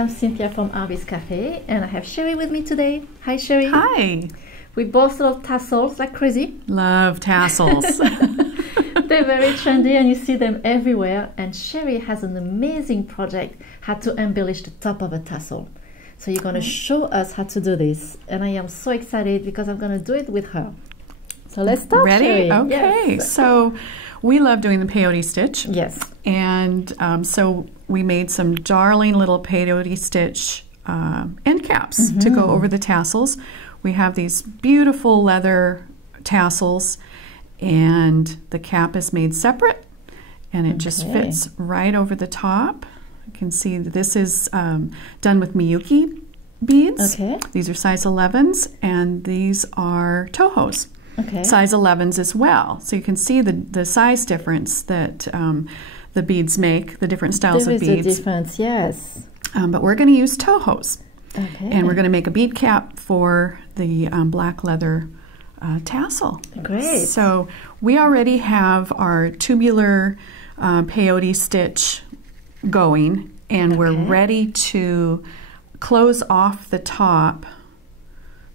I'm Cynthia from Artbeads Cafe, and I have Cheri with me today. Hi, Cheri. Hi. We both love tassels like crazy. Love tassels. They're very trendy and you see them everywhere. And Cheri has an amazing project how to embellish the top of a tassel. So you're going to show us how to do this. And I am so excited because I'm going to do it with her. So let's start, Ready? Cheri. Okay. Yes. So we love doing the peyote stitch. Yes. And so we made some darling little peyote stitch end caps to go over the tassels. We have these beautiful leather tassels, and the cap is made separate, and it just fits right over the top. You can see that this is done with Miyuki beads. Okay. These are size 11s, and these are Tohos. Okay. Size 11s as well. So you can see the size difference that the beads make, the different styles of beads. There is a difference, yes. But we're going to use Tohos. Okay. And we're going to make a bead cap for the black leather tassel. Great. So we already have our tubular peyote stitch going, and we're ready to close off the top,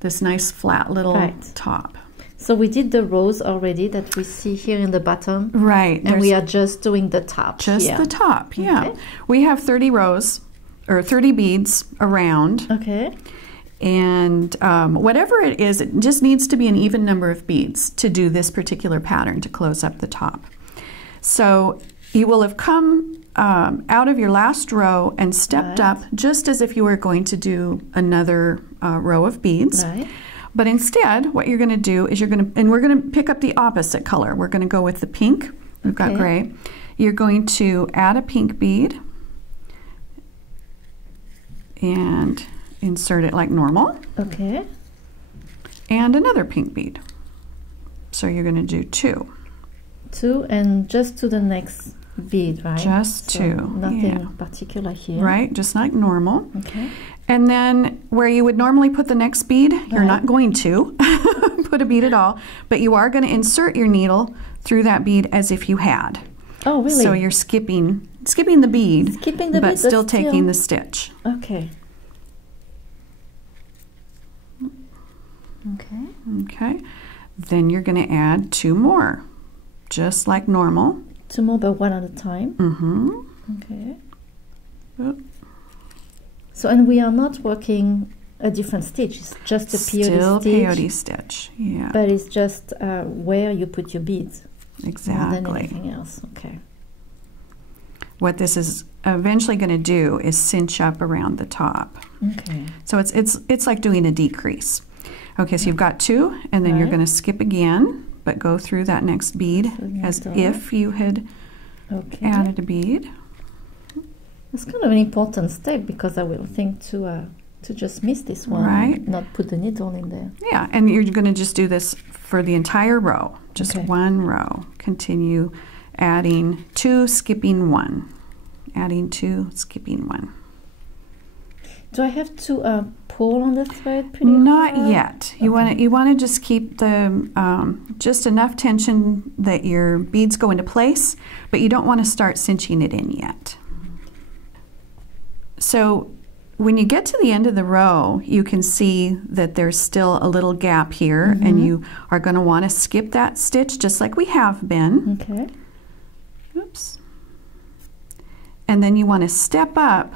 this nice flat little top. So we did the rows already that we see here in the bottom. Right. And we are just doing the top. Just the top, yeah. Okay. We have 30 rows, or 30 beads around. Okay. And whatever it is, it just needs to be an even number of beads to do this particular pattern to close up the top. So you will have come out of your last row and stepped up just as if you were going to do another row of beads. Right. But instead, what you're going to do is we're going to pick up the opposite color. We're going to go with the pink. We've got gray. You're going to add a pink bead and insert it like normal. Okay. And another pink bead. So you're going to do 2. 2 and just to the next bead, right? Just so 2. Nothing particular here. Right, just like normal. Okay. And then where you would normally put the next bead, you're not going to put a bead at all, but you are going to insert your needle through that bead as if you had. Oh, really? So you're skipping the bead, but still taking the stitch. Okay. Okay. Okay. Then you're going to add 2 more, just like normal. 2 more, but one at a time. Mm-hmm. Okay. Oop. So, and we are not working a different stitch. It's just a peyote Still stitch. Peyote stitch, yeah. But it's just where you put your beads. Exactly. More than anything else. Okay. What this is eventually going to do is cinch up around the top. Okay. So it's like doing a decrease. Okay, so you've got 2, and then you're going to skip again, but go through that next bead as if you had added a bead. It's kind of an important step because I will think to just miss this one, and not put the needle in there. Yeah, and you're going to just do this for the entire row, just one row. Continue adding 2, skipping 1, adding 2, skipping 1. Do I have to pull on the thread pretty Not hard? yet. You want to just keep the just enough tension that your beads go into place, but you don't want to start cinching it in yet. So when you get to the end of the row, you can see that there's still a little gap here, and you are going to want to skip that stitch just like we have been. Okay. Oops. And then you want to step up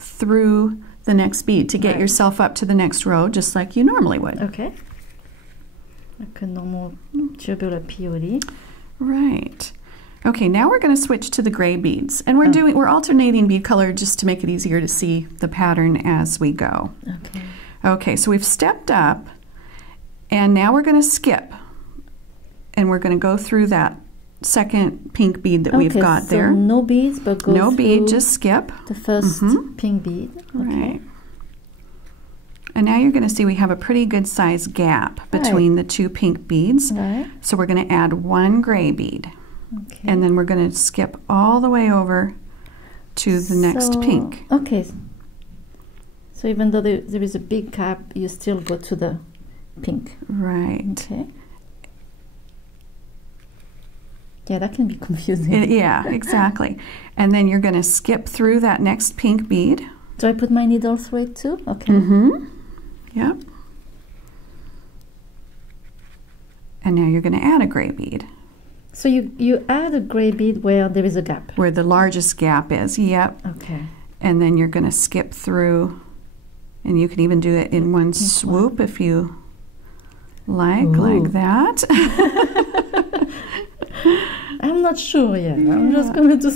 through the next bead to get yourself up to the next row just like you normally would. Okay. Like a normal tubular peyote. Right. Okay, now we're going to switch to the gray beads, and we're alternating bead color just to make it easier to see the pattern as we go. Okay. Okay, so we've stepped up, and now we're going to skip, and we're going to go through that second pink bead that we've got there. No beads, but go no bead, just skip the first pink bead. Okay. Right. And now you're going to see we have a pretty good size gap between the 2 pink beads. Right. So we're going to add 1 gray bead. Okay. And then we're going to skip all the way over to the next pink. Okay. So even though there is a big gap, you still go to the pink. Right. Okay. Yeah, that can be confusing. Yeah, exactly. And then you're going to skip through that next pink bead. Do I put my needle through it too? Okay. Yep. And now you're going to add a gray bead. So you add a gray bead where there is a gap. Where the largest gap is, yep. Okay. And then you're going to skip through, and you can even do it in one swoop if you like that. I'm not sure yet. Yeah. I'm just going to do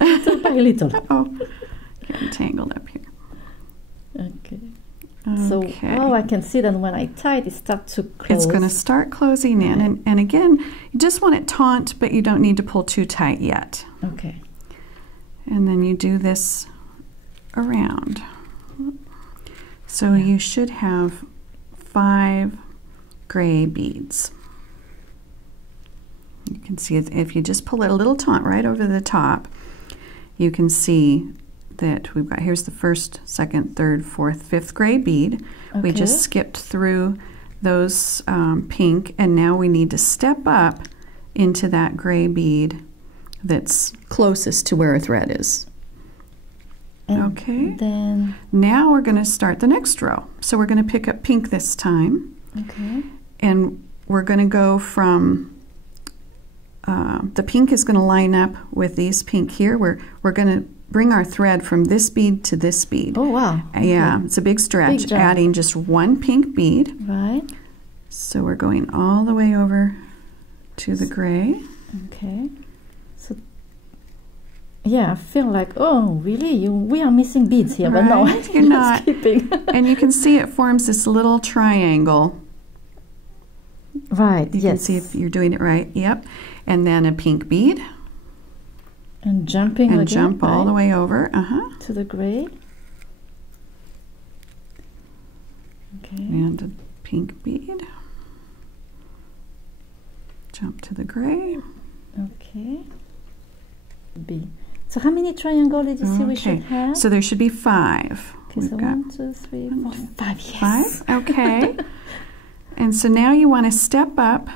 little by little. Oh, getting tangled up here. Okay. So, I can see that when I tie it, it starts to close. It's going to start closing in. And again, you just want it taut, but you don't need to pull too tight yet. Okay. And then you do this around. So you should have 5 gray beads. You can see if you just pull it a little taut right over the top, you can see that we've got, here's the first, second, third, fourth, fifth gray bead. Okay. We just skipped through those pink, and now we need to step up into that gray bead that's closest to where our thread is. And okay. Then now we're going to start the next row. So we're going to pick up pink this time. Okay. And we're going to go from the pink is going to line up with these pink here. We're going to bring our thread from this bead to this bead. Oh, wow. Okay. Yeah, it's a big stretch, adding just 1 pink bead. Right. So we're going all the way over to the gray. Okay. So, yeah, I feel like, oh, really? We are missing beads here, but no, you're not. Skipping. And you can see it forms this little triangle. Right, you can see if you're doing it right. Yep. And then a pink bead. And jumping and again, jump all the way over to the gray. Okay. And a pink bead. Jump to the gray. Okay. B. So how many triangles did you see we should have? So there should be 5. Okay, so 1, 2, 3, 4, 5. Yes. 5. Okay. And so now you want to step up.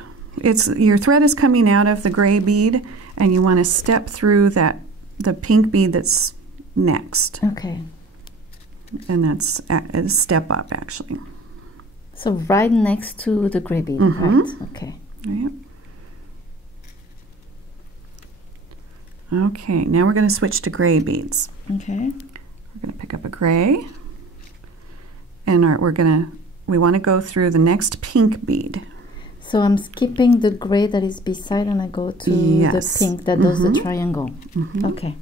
Your thread is coming out of the gray bead, and you want to step through the pink bead that's next. Okay. And that's a step up, actually. So right next to the gray bead, right? Okay. Yep. Okay, now we're going to switch to gray beads. Okay. We're going to pick up a gray, and we want to go through the next pink bead. So I'm skipping the gray that is beside, and I go to the pink that does the triangle. Okay.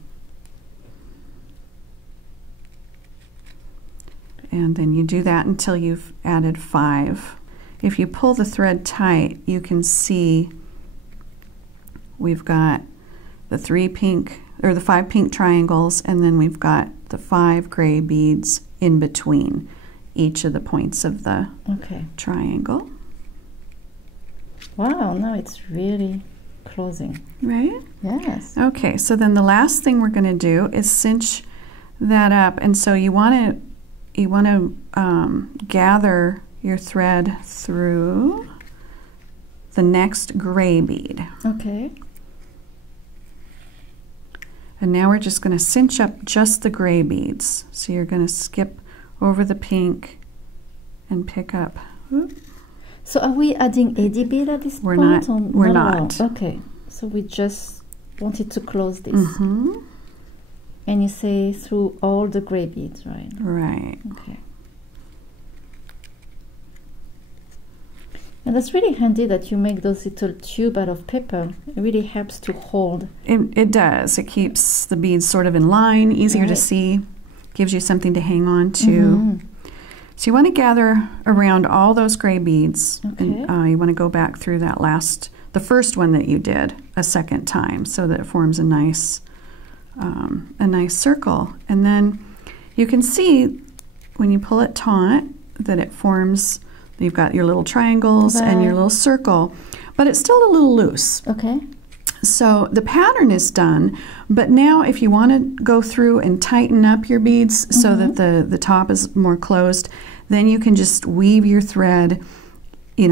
And then you do that until you've added 5. If you pull the thread tight, you can see we've got the 5 pink triangles, and then we've got the 5 gray beads in between each of the points of the triangle. Wow, now it's really closing. Right? Yes. Okay, so then the last thing we're going to do is cinch that up, and so you want to gather your thread through the next gray bead. Okay. And now we're just going to cinch up just the gray beads. So you're going to skip over the pink and pick up. Whoop. So are we adding any bead at this point? We're not. Okay. So we just wanted to close this. And you say through all the gray beads, right? Right. Okay. And that's really handy that you make those little tube out of paper. It really helps to hold. It does. It keeps the beads sort of in line, easier to see, gives you something to hang on to. So you want to gather around all those gray beads. And you want to go back through the first one that you did a second time, so that it forms a nice circle. And then you can see when you pull it taut that it forms. You've got your little triangles and your little circle, but it's still a little loose. Okay. So the pattern is done, but now if you want to go through and tighten up your beads so that the top is more closed, then you can just weave your thread,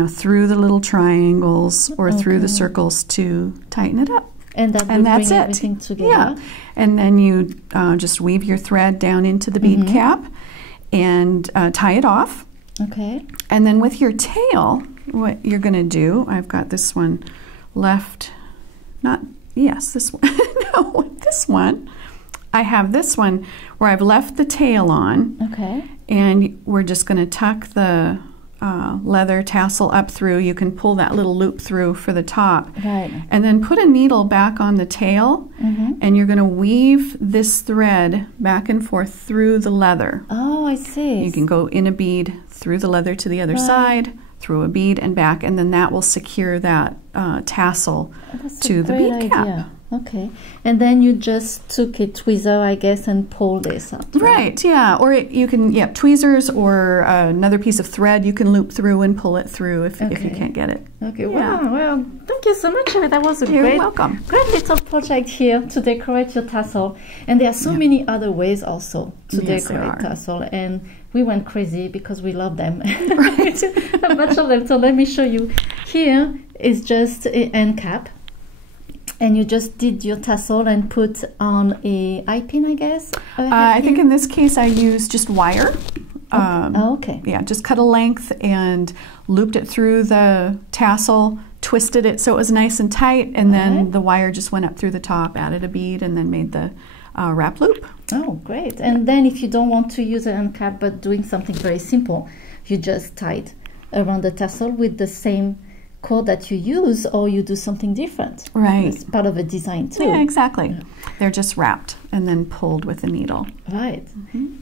through the little triangles or through the circles to tighten it up. And that will that's bring it. everything together. Yeah. And then you just weave your thread down into the bead cap and tie it off. Okay. And then with your tail, what you're going to do, I've got this one left, this one. No, this one. I have this one where I've left the tail on. Okay. And we're just going to tuck the leather tassel up through. You can pull that little loop through for the top. Right. And then put a needle back on the tail, and you're going to weave this thread back and forth through the leather. Oh, I see. You can go in a bead through the leather to the other side, through a bead and back, and then that will secure that tassel to the bead cap. Okay, and then you just took a tweezer, I guess, and pulled this up. Right, yeah, or you can, tweezers or another piece of thread you can loop through and pull it through if you can't get it. Okay, yeah. Wow, well, thank you so much, Cheri. That was a You're welcome. great little project here to decorate your tassel. And there are so many other ways also to decorate tassel. And we went crazy because we love them. Right. A bunch of them. So let me show you. Here is just an end cap. And you just did your tassel and put on a eye pin, I guess? I think in this case I used just wire. Okay. Yeah, just cut a length and looped it through the tassel, twisted it so it was nice and tight, and then the wire just went up through the top, added a bead, and then made the wrap loop. Oh, great. And then if you don't want to use an end cap but doing something very simple, you just tie it around the tassel with the same cord that you use, or you do something different. Right. It's part of a design too. Yeah, exactly. They're just wrapped and then pulled with a needle. Right.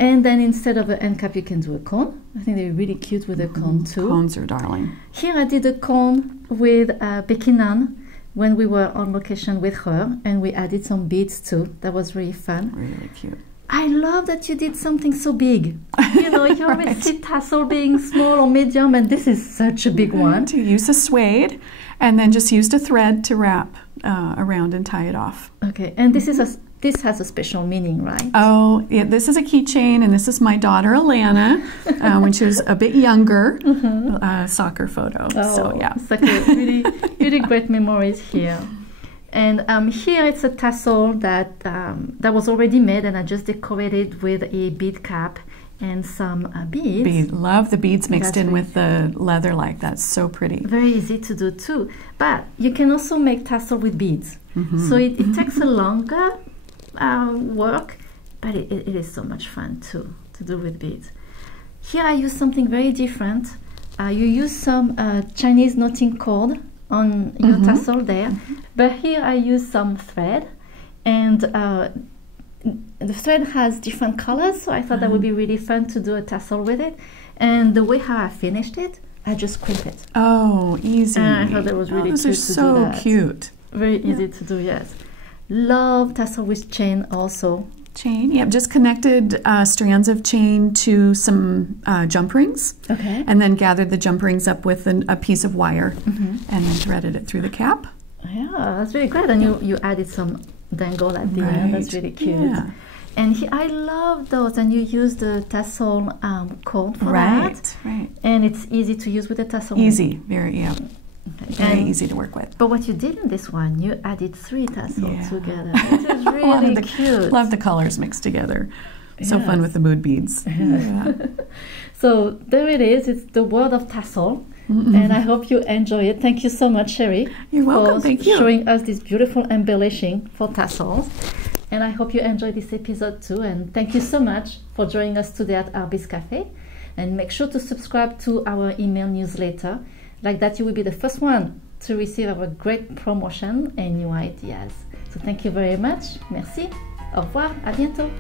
And then instead of an end cap, you can do a cone. I think they're really cute with a cone too. Cones are darling. Here I did a cone with Becky Nunn when we were on location with her, and we added some beads too. That was really fun. Really cute. I love that you did something so big. You know, you always see tassel being small or medium, and this is such a big one. To use a suede, and then just used a thread to wrap around and tie it off. Okay, and this has a special meaning, right? Oh, yeah, this is a keychain, and this is my daughter Alana when she was a bit younger, soccer photo. Oh, so yeah, it's like a really, really great memories here. And here it's a tassel that was already made, and I just decorated with a bead cap and some beads. Love the beads mixed in with the leather like that. So pretty. Very easy to do too. But you can also make tassel with beads. So it takes a longer work, but it is so much fun too to do with beads. Here I use something very different. You use some Chinese knotting cord on your tassel there, but here I use some thread, and the thread has different colors, so I thought that would be really fun to do a tassel with it. And the way how I finished it, I just crimp it. Oh, easy. And I thought that was really cute to do that. Those are so cute. Very easy to do, yes. Love tassel with chain also. Chain, yeah, just connected strands of chain to some jump rings. Okay. And then gathered the jump rings up with a piece of wire and then threaded it through the cap. Yeah, that's really great. And you added some dangle at the end. That's really cute. Yeah. And I love those. And you use the tassel cord for that. Right. And it's easy to use with the tassel. Easy, very easy to work with. But what you did in this one, you added 3 tassels together. It is really cute. Love the colors mixed together. So fun with the mood beads. Yeah. So there it is. It's the world of tassel. And I hope you enjoy it. Thank you so much, Cheri. You're welcome. Thank you. For showing us this beautiful embellishing for tassels. And I hope you enjoyed this episode too. And thank you so much for joining us today at Artbeads Cafe. And make sure to subscribe to our email newsletter. Like that, you will be the first one to receive our great promotion and new ideas. So thank you very much. Merci. Au revoir. À bientôt.